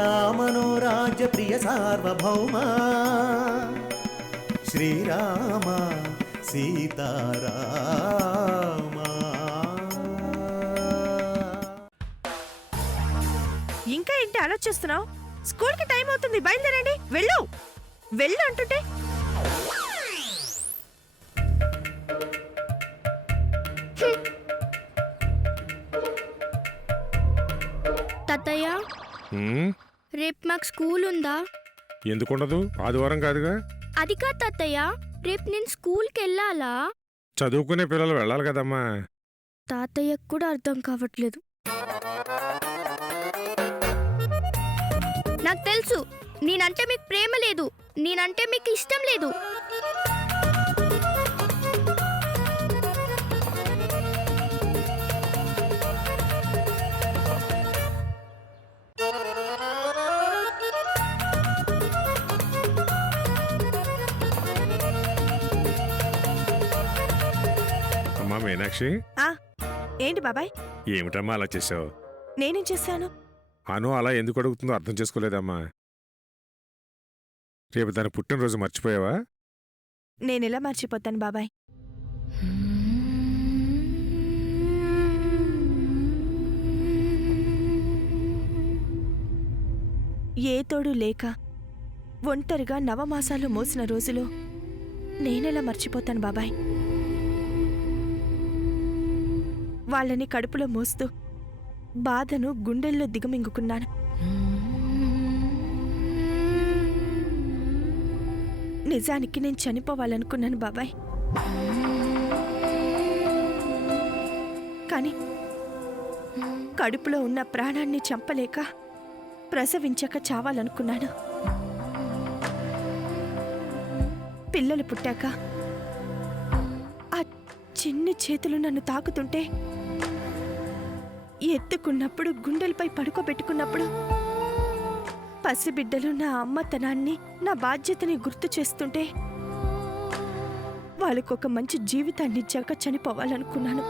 సీతామనోరాజ్య ప్రియ సార్వభౌమ శ్రీరామ సీతారామ. ఇంకా ఏంటి ఆలోచిస్తున్నావు? స్కూల్ కి టైం అవుతుంది, బయలుదేరండి. వెళ్ళు వెళ్ళు అంటుంటే. తాతయ్య, రేపు మాకు స్కూల్ ఉందా? ఎందుకుండదు, ఆదివారం కాదుగా. అది కాదు తాతయ్య, రేపు నేను స్కూల్కి వెళ్ళాలా? చదువుకునే పిల్లలు వెళ్ళాలి కదమ్మా. తాతయ్యకు కూడా అర్థం కావట్లేదు. నాకు తెలుసు, నేనంటే మీకు ప్రేమ లేదు, నేనంటే మీకు ఇష్టం లేదు. అమ్మా మీనాక్షి, ఏంటి బాబాయ్? ఏమిటమ్మా అలా చేసావు? నేనేం చేశాను? అను అలా ఎందుకు అడుగుతుందో అర్థం చేసుకోలేదమ్మా. రేపు దాని పుట్టినరోజు మర్చిపోయావా? నేనెలా మర్చిపోతాను బాబాయ్? ఏ తోడు లేక ఒంటరిగా నవమాసాలు మోసిన రోజులో నేనెలా మర్చిపోతాను బాబాయ్? వాళ్ళని కడుపులో మోస్తూ బాధను గుండెల్లో దిగమింగుకున్నాను. నిజానికి నేను చనిపోవాలనుకున్నాను బాబాయ్. కానీ కడుపులో ఉన్న ప్రాణాన్ని చంపలేక ప్రసవించక చావాలనుకున్నాను. పిల్లలు పుట్టాక ఆ చిన్ని చేతులు నన్ను తాకుతుంటే, ఎత్తుకున్నప్పుడు, గుండెలపై పడుకోబెట్టుకున్నప్పుడు పసిబిడ్డలు నా అమ్మతనాన్ని, నా బాధ్యతని గుర్తు చేస్తుంటే వాళ్ళకొక మంచి జీవితాన్ని ఇచ్చాక చనిపోవాలనుకున్నాను.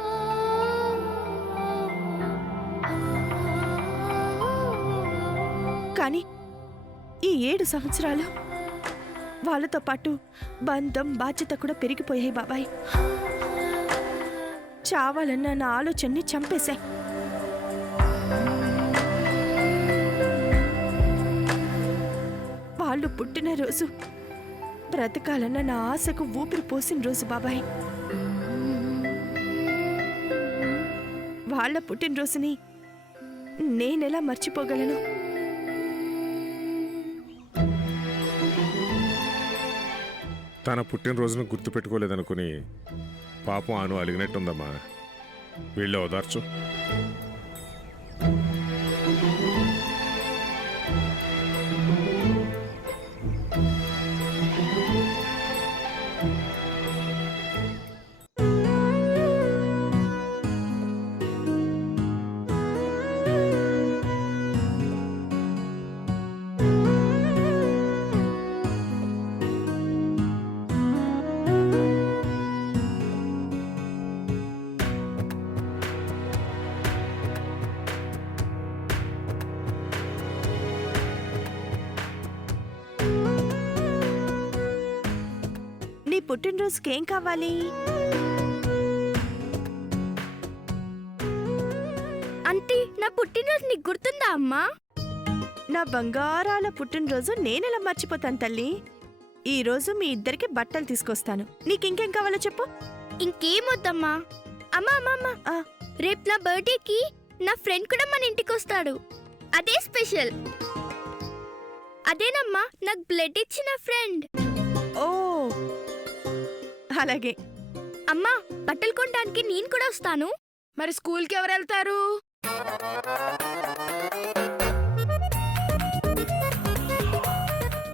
కానీ ఈ 7 సంవత్సరాలు వాళ్ళతో పాటు బంధం, బాధ్యత కూడా పెరిగిపోయాయి బాబాయ్. చావాలన్న నా ఆలోచనని చంపేశాయి. వాళ్ళు పుట్టినరోజు బ్రతకాలన్న నా ఆశకు ఊపిరి పోసిన రోజు బాబాయ్. వాళ్ళ పుట్టినరోజుని నేనెలా మర్చిపోగలను? తన పుట్టినరోజును గుర్తుపెట్టుకోలేదనుకుని పాపం అను అలిగినట్టుందమ్మా. వీళ్ళే ఓదార్చు. పుట్టినరోజుకి ఏం కావాలి? ఆంటీ, నా పుట్టినరోజు నీకు గుర్తుందా అమ్మా? నా బంగారాల పుట్టినరోజు నేనెలా మర్చిపోతాను తల్లి. ఈరోజు మీ ఇద్దరికి బట్టలు తీసుకొస్తాను. నీకింకేం కావాలో చెప్పు. ఇంకేమొద్దమ్మా. అమ్మా అమ్మా అమ్మా, రేపు నా బర్త్డేకి నా ఫ్రెండ్ కూడా మన ఇంటికి వస్తాడు. అదే స్పెషల్. అదేనమ్మా నాకు బ్లడ్ ఇచ్చిన ఫ్రెండ్. ఓ అలాగే. అమ్మా, బట్టలు కొనడానికి నేను కూడా వస్తాను. మరి స్కూల్కి ఎవరు వెళ్తారు?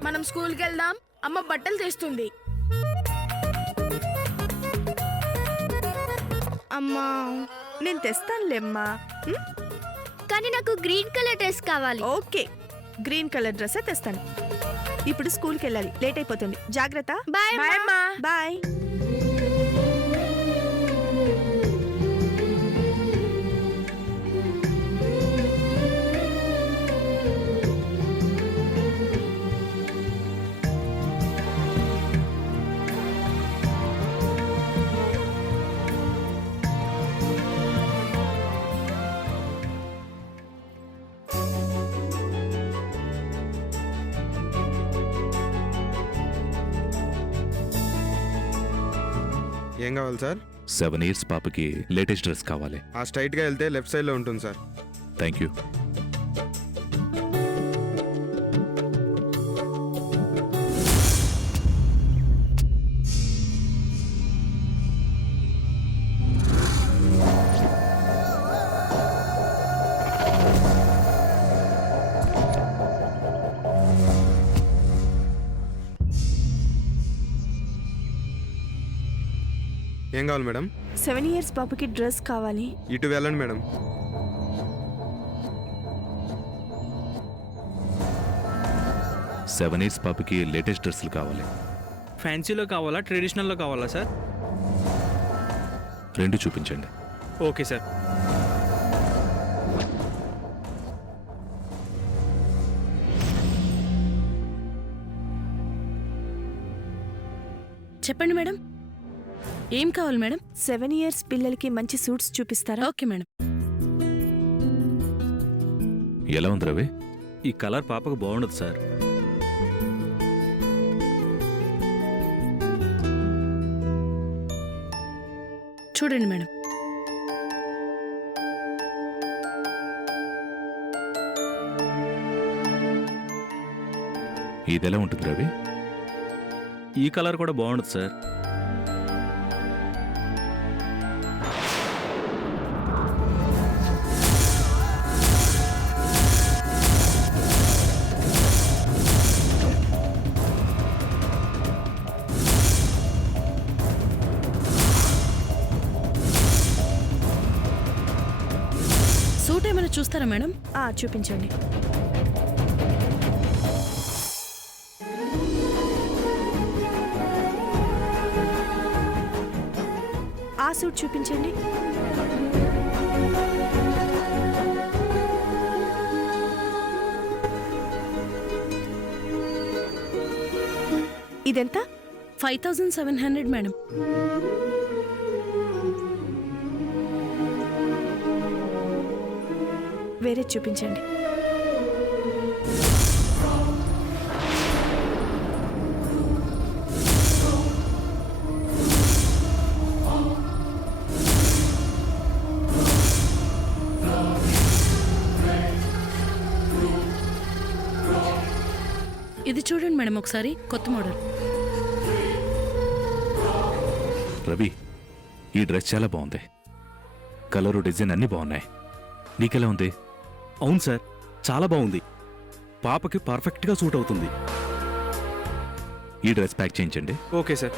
మనం స్కూల్కి వెళ్దాం, అమ్మ బట్టలు తెస్తుంది. అమ్మా, నేను తెస్తానులేమ్మా. కానీ నాకు గ్రీన్ కలర్ డ్రెస్ కావాలి. ఓకే, గ్రీన్ కలర్ డ్రెస్ తెస్తాను. ఇప్పుడు స్కూల్కి వెళ్ళాలి, లేట్ అయిపోతుంది. జాగ్రత్త. బాయ్ అమ్మా. బాయ్. ఏం కావాలి సార్? 7 years పాపకి లేటెస్ట్ డ్రెస్ కావాలి. ఆ స్ట్రైట్గా వెళ్తే లెఫ్ట్ సైడ్లో ఉంటుంది సార్. Thank you. ఏం కావాలి మేడం? 7 years పాపకి డ్రెస్ కావాలి. ఇటు వెళ్ళండి మేడం. సెవెన్ ఇయర్స్ పాపకి లేటెస్ట్ డ్రెస్సులు కావాలి. ఫ్యాన్సీలో కావాలా ట్రెడిషనల్లో కావాలా సార్? రెండు చూపించండి. Okay sir. చెప్పండి మేడం, ఏం కావాలి మేడం? 7 years పిల్లలకి మంచి సూట్స్ చూపిస్తారా? Okay madam. ఎలా ఉంది రవి? ఈ కలర్ పాపకు బాగుండదు సార్. చూడండి మేడం. ఇది ఎలా ఉంటుంది రవి? ఈ కలర్ కూడా బాగుండదు సార్. సూట్ ఏమైనా చూస్తారా మేడం? చూపించండి. ఆ సూట్ చూపించండి. ఇదెంత? 5700 మేడం. వేరే చూపించండి. ఇది చూడండి మేడం ఒకసారి, కొత్త మోడల్. రవి, ఈ డ్రెస్ చాలా బాగుంది. కలరు, డిజైన్ అన్నీ బాగున్నాయి. నీకెలా ఉంది? అవును సార్, చాలా బాగుంది. పాపకి పర్ఫెక్ట్గా సూట్ అవుతుంది. ఈ డ్రెస్ ప్యాక్ చేయించండి. Okay sir.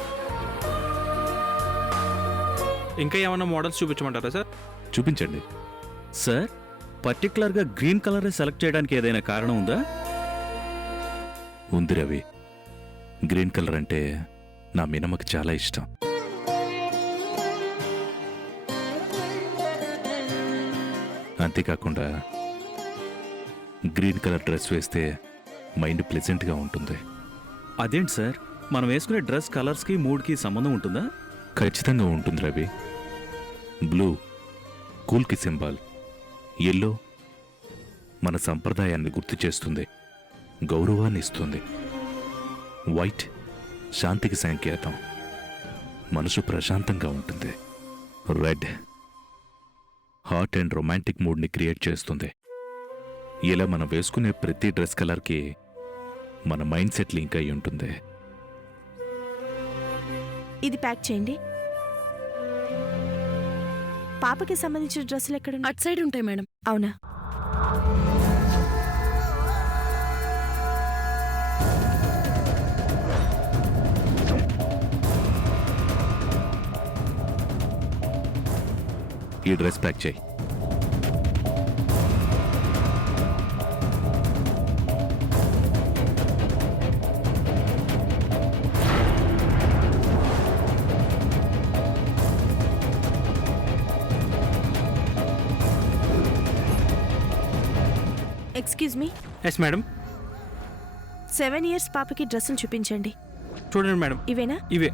ఇంకా ఏమన్నా మోడల్స్ చూపించమంటారా సార్? చూపించండి. సార్, పర్టికులర్గా గ్రీన్ కలర్ సెలెక్ట్ చేయడానికి ఏదైనా కారణం ఉందా? ఉంది రవి. గ్రీన్ కలర్ అంటే నా మినమ్మకి చాలా ఇష్టం. అంతేకాకుండా గ్రీన్ కలర్ డ్రెస్ వేస్తే మైండ్ ప్లెజెంట్గా ఉంటుంది. అదేంటి సార్, మనం వేసుకునే డ్రెస్ కలర్స్కి మూడ్కి సంబంధం ఉంటుందా? ఖచ్చితంగా ఉంటుంది రవి. బ్లూ కూల్కి సింబల్, ఎల్లో మన సంప్రదాయాన్ని గుర్తు చేస్తుంది, గౌరవాన్ని ఇస్తుంది. వైట్ శాంతికి సంకేతం, మనసు ప్రశాంతంగా ఉంటుంది. రెడ్ హాట్ అండ్ రొమాంటిక్ మూడ్ని క్రియేట్ చేస్తుంది. ఇలా మనం వేసుకునే ప్రతి డ్రెస్ కలర్కి మన మైండ్ సెట్ లింక్ అయి ఉంటుంది. ఇది ప్యాక్ చేయండి. పాపకి సంబంధించిన డ్రెస్సులు ఎక్కడ? అటు సైడ్ ఉంటాయి మేడం. అవునా? ఈ డ్రెస్ ప్యాక్ చేయి. Excuse me. Yes madam. 7 years పాపకి డ్రెస్సులు చూపించండి. చూడండి మేడం. ఇవేనా? ఇవే.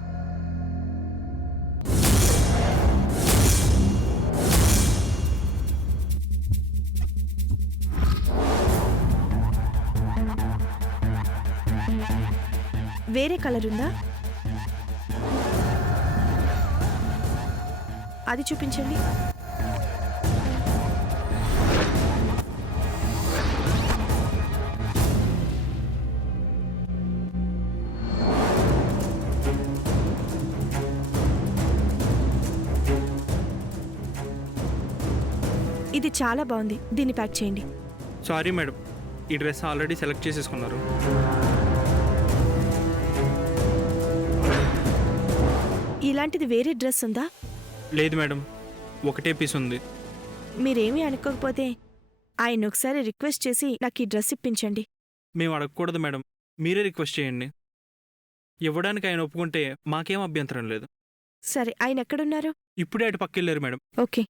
వేరే కలర్ ఉందా? అది చూపించండి. ఇది చాలా బాగుంది, దీన్ని ప్యాక్ చేయండి. సారీ మేడం, ఈ డ్రెస్ ఆల్రెడీ సెలెక్ట్ చేసేసుకున్నారు. ఇలాంటిది వేరే డ్రెస్ ఉందా? లేదు మేడం, ఒకటే పీస్ ఉంది. మీరేమీ అనుకోకపోతే ఆయన ఒకసారి రిక్వెస్ట్ చేసి నాకు ఈ డ్రెస్ ఇప్పించండి. మేము అడగకూడదు మేడం, మీరే రిక్వెస్ట్ చేయండి. ఇవ్వడానికి ఆయన ఒప్పుకుంటే మాకేం అభ్యంతరం లేదు. సరే, ఆయన ఎక్కడున్నారు? ఇప్పుడే అటు పక్కెళ్ళారు madam. Okay.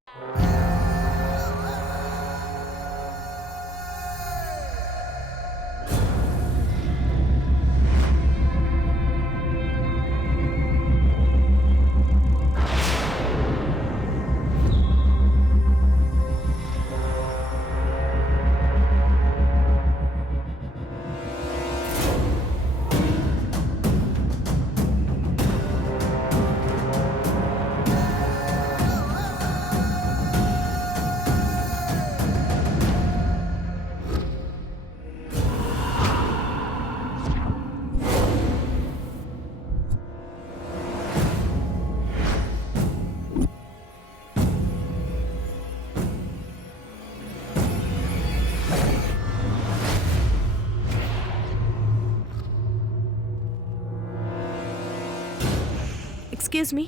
Excuse me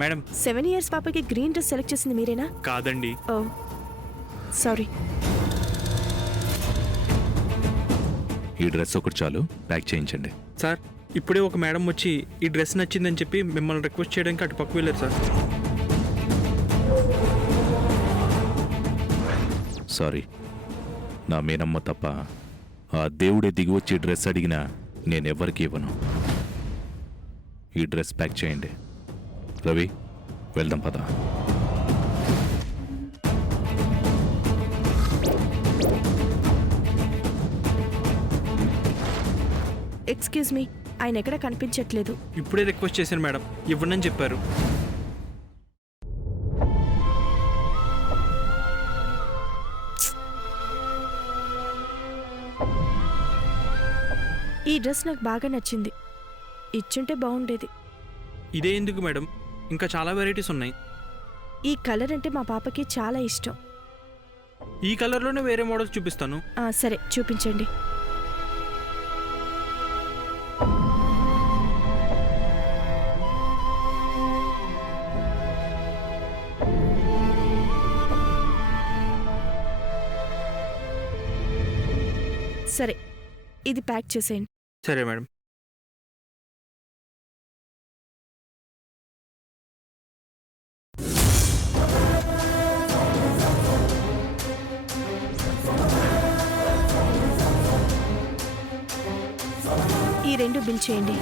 madam. 7 years పాపకి గ్రీన్ డ్రెస్ సెలెక్ట్ చేసింది మీరేనా? కాదండి. ఓ సారీ. ఈ డ్రెస్ ఒకటి చాలు, ప్యాక్ చేయించండి. సార్, ఇప్పుడే ఒక మేడం వచ్చి ఈ డ్రెస్ నచ్చిందని చెప్పి మిమ్మల్ని రిక్వెస్ట్ చేయడానికి అటు పక్క వెళ్ళారు సార్. సారీ, నా మీనమ్మ తప్ప ఆ దేవుడే దిగి వచ్చి డ్రెస్ అడిగినా నేనెవ్వరికి ఇవ్వను. ఈ డ్రెస్ ప్యాక్ చేయండి. రవి, వెళ్దాం పద. ఎక్స్క్యూజ్ మీ, ఆయన ఎక్కడ కనిపించట్లేదు. ఇప్పుడే రిక్వెస్ట్ చేశాను మేడం, ఇవ్వనని చెప్పారు. ఈ డ్రెస్ నాకు బాగా నచ్చింది, ఇచ్చుంటే బాగుండేది. ఇదే ఎందుకు మేడం, ఇంకా చాలా వెరైటీస్ ఉన్నాయి. ఈ కలర్ అంటే మా పాపకి చాలా ఇష్టం. ఈ కలర్లోనే వేరే మోడల్స్ చూపిస్తాను. సరే, చూపించండి. సరే, ఇది ప్యాక్ చేసేయండి. సరే మేడం. ఈ 2 బిల్ చేయండి.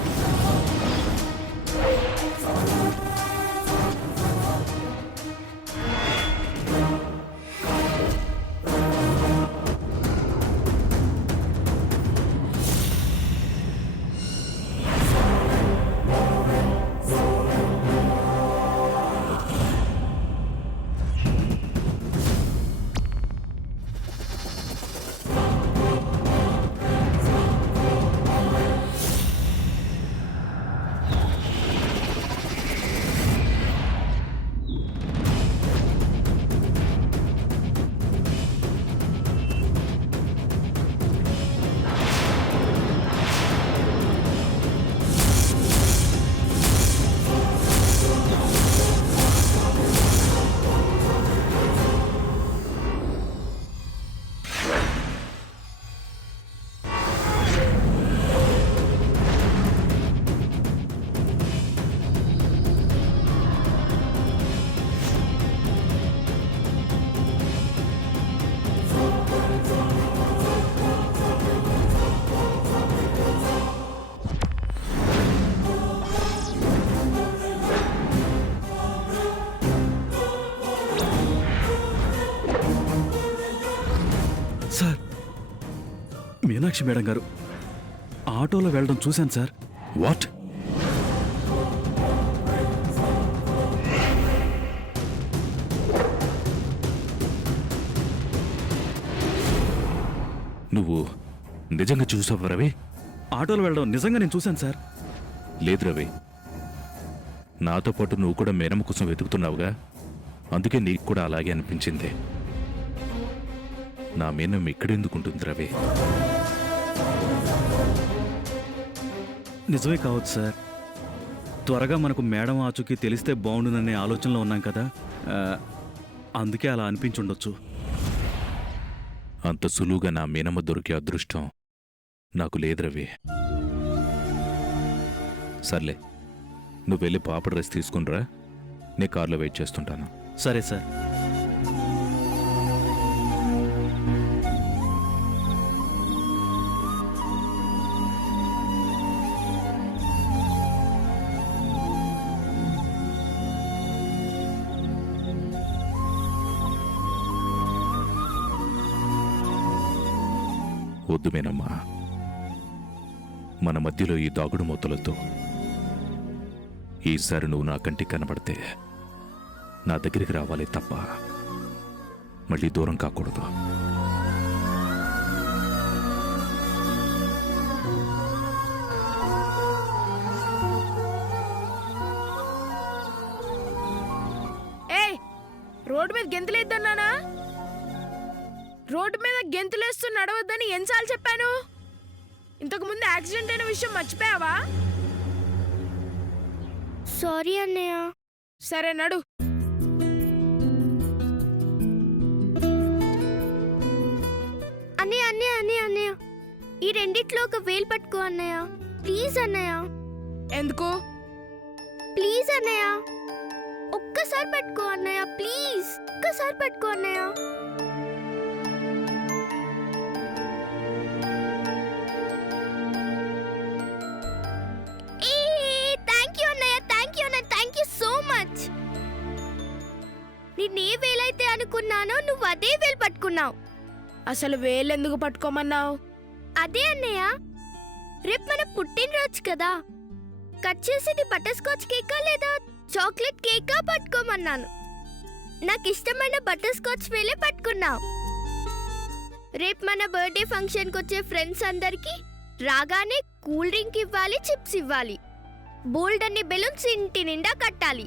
సార్, మీనాక్షి మేడం గారు ఆటోలో వెళ్ళడం చూశాను సార్. వాట్? నిజంగా చూసావా రవి? ఆటోలో వెళ్ళడం నిజంగా నేను చూశాను సార్. లేదు రవి, నాతో పాటు నువ్వు కూడా మేనమ్మ కోసం వెతుకుతున్నావుగా, అందుకే నీకు కూడా అలాగే అనిపించింది. నా మేనమ్మ ఇక్కడెందుకుంటుంది రవి? నిజమే కావచ్చు సార్. త్వరగా మనకు మేడం ఆచూకీ తెలిస్తే బాగుండుననే ఆలోచనలో ఉన్నాం కదా, అందుకే అలా అనిపించుండొచ్చు. అంత సులువుగా నా మేనమ్మ దొరికే అదృష్టం నాకు లేదు రవి. సర్లే, నువ్వు వెళ్ళి పాప డ్రెస్ తీసుకునిరా, నే కార్లో వెయిట్ చేస్తుంటాను. సరే సార్. వద్దు మేనమ్మా, మన మధ్యలో ఈ దాగుడు మూతలతో. ఈసారి నువ్వు నా కంటికి కనబడితే నా దగ్గరికి రావాలి తప్ప మళ్ళీ దూరం కాకూడదు. ఏయ్, రోడ్డు మీద గెంతులేద్దన్నానా? రోడ్డు మీద గెంతులేస్తూ నడవద్దని ఎన్నిసార్లు చెప్పాను? ఇంతకు ముందు యాక్సిడెంట్ అయిన విషయం మర్చిపోయావా? సారీ అన్నయ్య. సరే నడు. అన్నయ్య అన్నయ్య అన్నయ్య అన్నయ్య, ఈ రెండిట్లో ఒక వేలు పట్టుకో అన్నయ్య, ప్లీజ్ అన్నయ్య. ఎందుకు? ప్లీజ్ అన్నయ్య, ఒక్కసారి పట్టుకో అన్నయ్య, ప్లీజ్ ఒక్కసారి పట్టుకో అన్నయ్య. థ్యాంక్ యూ అన్నయ్య, థ్యాంక్ యూ అన్నయ్య, థ్యాంక్ యూ సో మచ్. నేను ఏ వేలైతే అనుకున్నానో నువ్వు అదే వేలు పట్టుకున్నావు. అసలు వేలెందుకు పట్టుకోమన్నావు? అదే అన్నయ్య, రేపు మన పుట్టినరోజు కదా, కట్ చేసేది బటర్ స్కాచ్ కేకా లేదా చాక్లెట్ కేకా పట్టుకోమన్నాను. నాకు ఇష్టమైన బటర్ స్కాచ్ వేలే పట్టుకున్నావు. రేపు మన బర్త్డే ఫంక్షన్కి వచ్చే ఫ్రెండ్స్ అందరికి రాగానే కూల్ డ్రింక్ ఇవ్వాలి, చిప్స్ ఇవ్వాలి, బోల్డ్ అన్ని బెలూన్స్ ఇంటి నిండా కట్టాలి,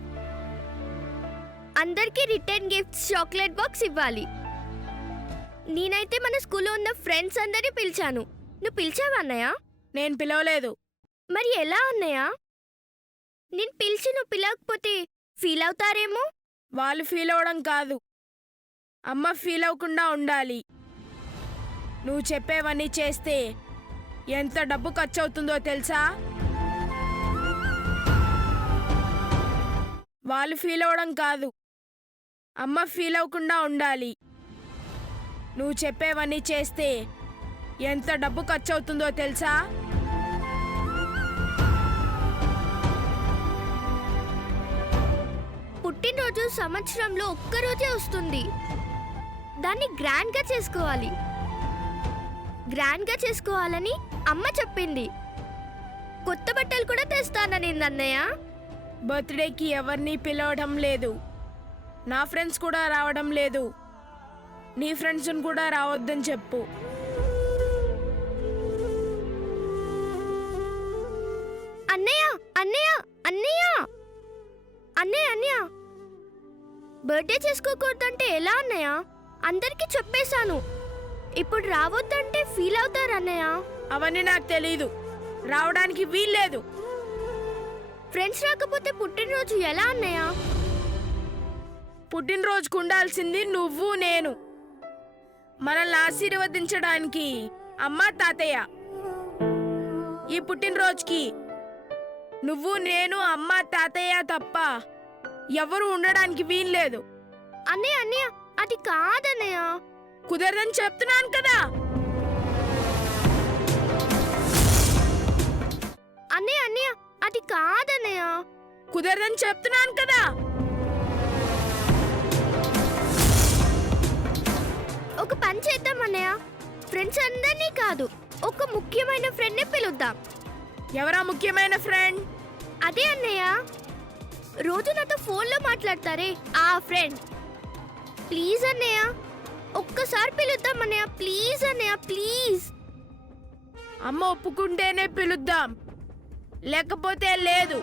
అందరికీ రిటర్న్ గిఫ్ట్స్ చాక్లెట్ బాక్స్ ఇవ్వాలి. నేనైతే మన స్కూల్లో ఉన్న ఫ్రెండ్స్ అందరినీ పిలిచాను. నువ్వు పిలిచావా అన్నయ్య? నేను పిలవలేదు. మరి ఎలా అన్నయ్య? నేను పిలిచి నువ్వు పిలవకపోతే ఫీల్ అవుతారేమో. వాళ్ళు ఫీల్ అవ్వడం కాదు, అమ్మ ఫీల్ అవ్వకుండా ఉండాలి. నువ్వు చెప్పేవన్నీ చేస్తే ఎంత డబ్బు ఖర్చు అవుతుందో తెలుసా? వాళ్ళు ఫీల్ అవ్వడం కాదు, అమ్మ ఫీల్ అవ్వకుండా ఉండాలి. నువ్వు చెప్పేవన్నీ చేస్తే ఎంత డబ్బు ఖర్చు అవుతుందో తెలుసా? పుట్టినరోజు సంవత్సరంలో ఒక్కరోజే వస్తుంది, దాన్ని గ్రాండ్గా చేసుకోవాలి. గ్రాండ్గా చేసుకోవాలని అమ్మ చెప్పింది. కొత్త బట్టలు కూడా తెస్తానని అన్నయ్య. బర్త్డేకి ఎవరిని పిలవడం లేదు, నా ఫ్రెండ్స్ కూడా రావడం లేదు. నీ ఫ్రెండ్స్ని కూడా రావద్దని చెప్పు. అన్నయ్య అన్నయ్య అన్నయ్య అన్నయ్య అన్నయ్య, బర్త్డే చేసుకోకూడదంటే ఎలా అన్నయ్య? అందరికీ చెప్పేశాను. ఇప్పుడు రావద్దంటే ఫీల్ అవుతారు అన్నయ్య. అవన్నీ నాకు తెలీదు, రావడానికి వీల్లేదు. ఫ్రెండ్స్ రాకపోతే పుట్టినరోజు ఎలా అన్నయ్య? పుట్టినరోజుకు ఉండాల్సింది నువ్వు నేను. మనల్ని ఆశీర్వదించడానికి అమ్మ తాతయ్య. ఈ పుట్టినరోజుకి నువ్వు నేను అమ్మ తాతయ్య తప్ప ఎవరు ఉండడానికి వీల్లేదు. అన్నయ్య అన్నయ్య, అది కాదన్నయ్య. కుదరదని చెప్తున్నాను కదా. అన్నయ్య అన్నయ్య, అది కాదన్నయ్య. కుదరదని చెప్తున్నాను కదా. ఒక పని చేద్దాం అన్నయ్య, ఫ్రెండ్స్ అందరినీ కాదు, ఒక ముఖ్యమైన ఫ్రెండ్ని పిలుద్దాం. ఎవరా ముఖ్యమైన ఫ్రెండ్? అదే అన్నయ్య, రోజు నాతో ఫోన్లో మాట్లాడతారే ఆ ఫ్రెండ్. ప్లీజ్ అన్నయ్య, ఒక్కసారి పిలుద్దాం అన్నయ్య, ప్లీజ్ అన్నయ్య, ప్లీజ్. అమ్మ ఒప్పుకుంటేనే పిలుద్దాం, లేకపోతే లేదు.